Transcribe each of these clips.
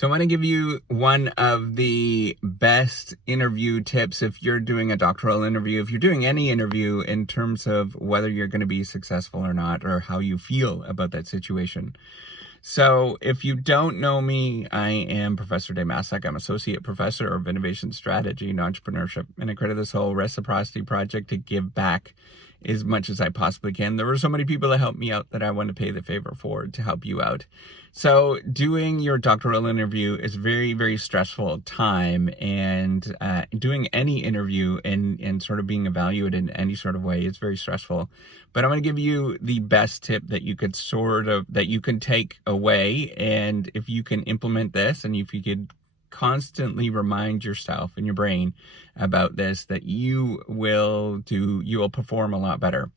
So I want to give you one of the best interview tips if you're doing a doctoral interview, if you're doing any interview in terms of whether you're going to be successful or not, or how you feel about that situation. So if you don't know me, I am Professor Maslach. I'm Associate Professor of Innovation Strategy and Entrepreneurship, and I created this whole reciprocity project to give back as much as I possibly can. There were so many people that helped me out that I want to pay the favor for to help you out. So doing your doctoral interview is very, very stressful time, and doing any interview and sort of being evaluated in any sort of way is very stressful. But I'm going to give you the best tip that you could that you can take away. And if you can implement this, and if you could constantly remind yourself in your brain about this, that you will perform a lot better.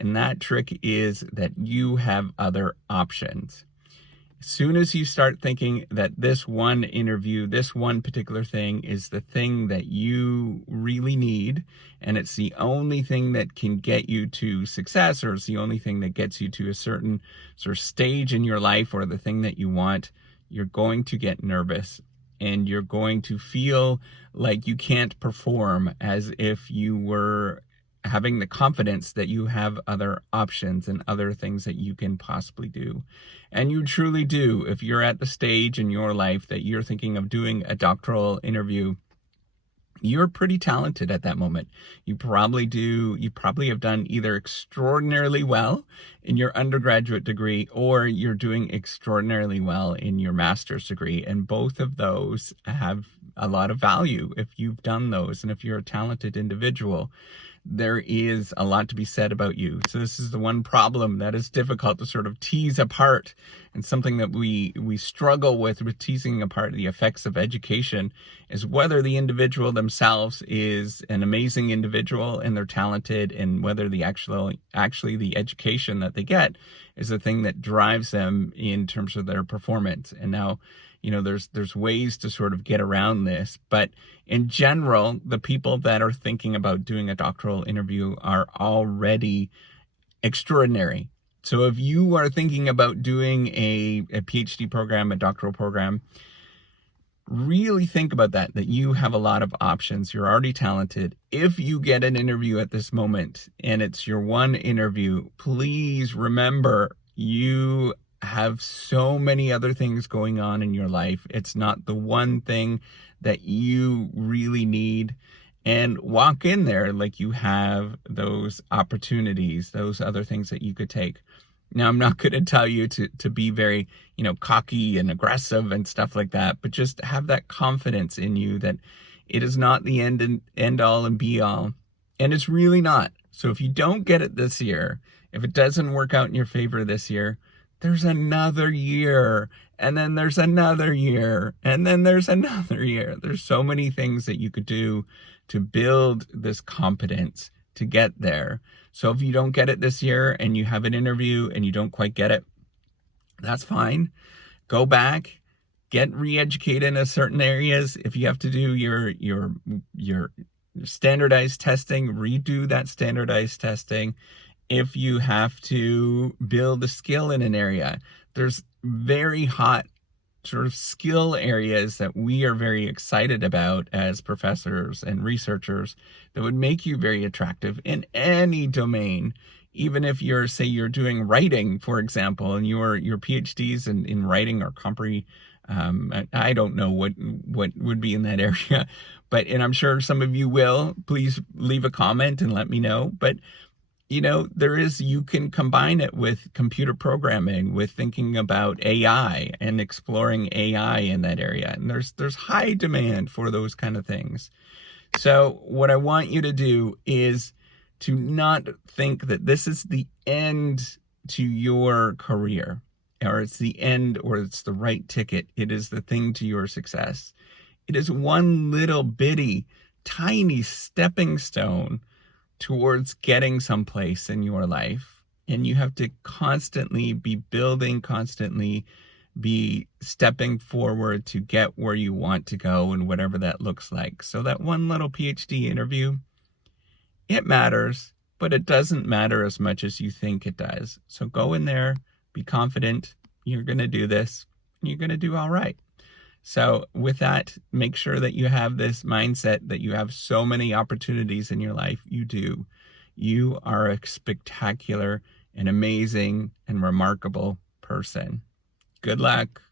And that trick is that you have other options. As soon as you start thinking that this one interview, this one particular thing is the thing that you really need, and it's the only thing that can get you to success, or it's the only thing that gets you to a certain sort of stage in your life, or the thing that you want, you're going to get nervous. And you're going to feel like you can't perform, as if you were having the confidence that you have other options and other things that you can possibly do. And you truly do. If you're at the stage in your life that you're thinking of doing a doctoral interview, you're pretty talented at that moment. You probably have done either extraordinarily well in your undergraduate degree, or you're doing extraordinarily well in your master's degree. And both of those have a lot of value if you've done those. And if you're a talented individual, there is a lot to be said about you. So this is the one problem that is difficult to sort of tease apart, and something that we struggle with teasing apart the effects of education, is whether the individual themselves is an amazing individual and they're talented, and whether the actually the education that they get is the thing that drives them in terms of their performance. And now, there's ways to sort of get around this, but in general, the people that are thinking about doing a doctoral interview are already extraordinary. So if you are thinking about doing a PhD program, a doctoral program, really think about that you have a lot of options. You're already talented. If you get an interview at this moment and it's your one interview, please remember you have so many other things going on in your life. It's not the one thing that you really need. And walk in there like you have those opportunities, those other things that you could take. Now, I'm not going to tell you to be very, cocky and aggressive and stuff like that, but just have that confidence in you that it is not the end all and be all. And it's really not. So if you don't get it this year, if it doesn't work out in your favor this year, there's another year, and then there's another year, and then there's another year. There's so many things that you could do to build this competence to get there. So if you don't get it this year and you have an interview and you don't quite get it, that's fine. Go back, get re-educated in certain areas. If you have to do your standardized testing, redo that standardized testing. If you have to build a skill in an area, there's very hot sort of skill areas that we are very excited about as professors and researchers that would make you very attractive in any domain. Even if you're doing writing, for example, and your PhDs in writing or I don't know what would be in that area, and I'm sure some of you will. Please leave a comment and let me know. But you can combine it with computer programming, with thinking about AI and exploring AI in that area. And there's high demand for those kind of things. So what I want you to do is to not think that this is the end to your career, or it's the end, or it's the right ticket. It is the thing to your success. It is one little bitty, tiny stepping stone towards getting someplace in your life. And you have to constantly be building, constantly be stepping forward to get where you want to go, and whatever that looks like. So that one little PhD interview, it matters, but it doesn't matter as much as you think it does. So go in there, be confident, you're going to do this, and you're going to do all right. So with that, make sure that you have this mindset that you have so many opportunities in your life. You do. You are a spectacular and amazing and remarkable person. Good luck.